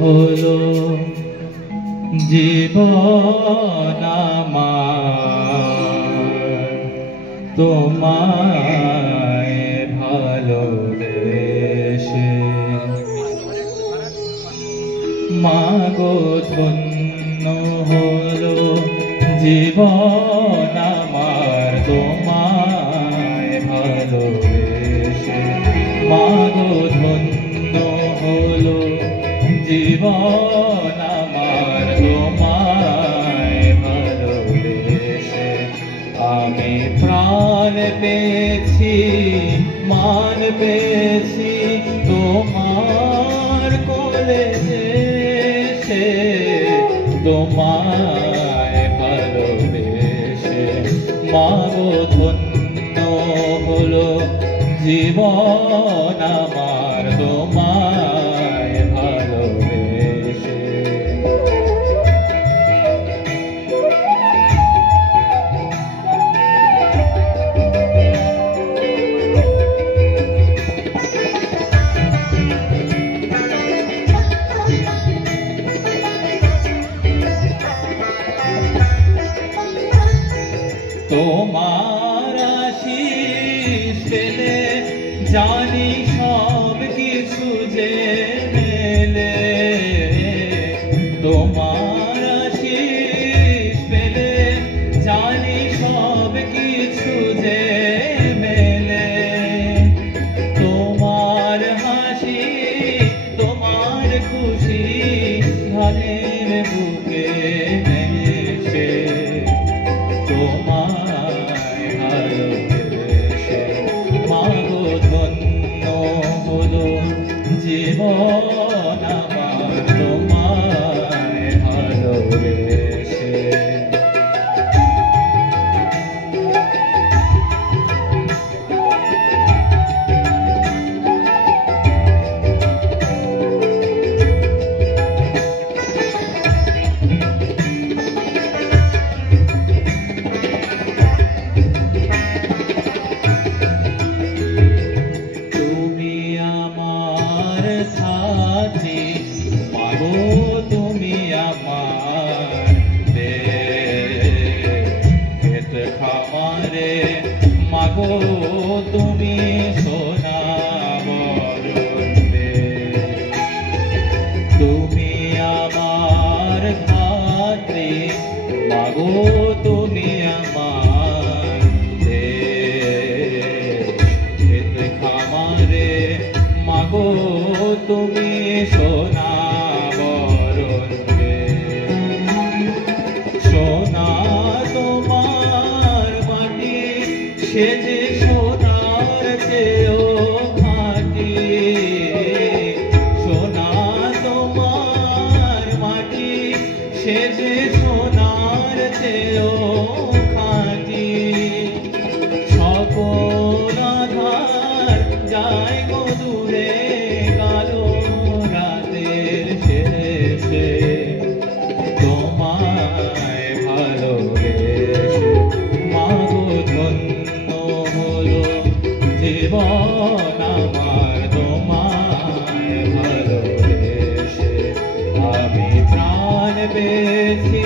হলো জীবন আমার তোমায় ভালোবেসে। মাগো ধন্য হলো জীবন আমার তোমায় ভালোবেসে। মাগো ধন্য হলো জীবন আমার তোমায় ভালোবেসে। আমি প্রাণ পেয়েছি মান পেয়েছি তোমার কোলে এসে, তোমায় ভালোবেসে। মাগো ধন্য হলো জীবন আমার তোমায় ভালোবেসে। তোমার আশিস পেলে জানি সব কিছু যে মেলে। তোমার আশিস পেলে জানি সব কিছু যে মেলে। তোমার হাসি তোমার খুশি ধানের বুকে মেশে। তোমায় ভালোবেসে মাগো ধন্য হলো জীবন আমার তোমায় ভালোবেসে। মাগো তুমি আমার ক্ষেত খামারে। মাগো তুমি সোনা বরণে। তুমি আমার ধাত্রী মাগো তুমি আমার ক্ষেত খামারে। মাগো তুমি সোনা বরণে। সোনা তোমার মাটি সে যে সোনার চেয়েও খাঁটি। সোনা তোমার মাটি সে যে সোনার চেয়েও খাঁটি। সকল আধার যায় গো দূরে কালো রাতের শেষে। তোমায় ভালোবেসে মাগো ধন্য হলো জীবন আমার তোমায় ভালোবেসে। আমি প্রাণ পেয়েছি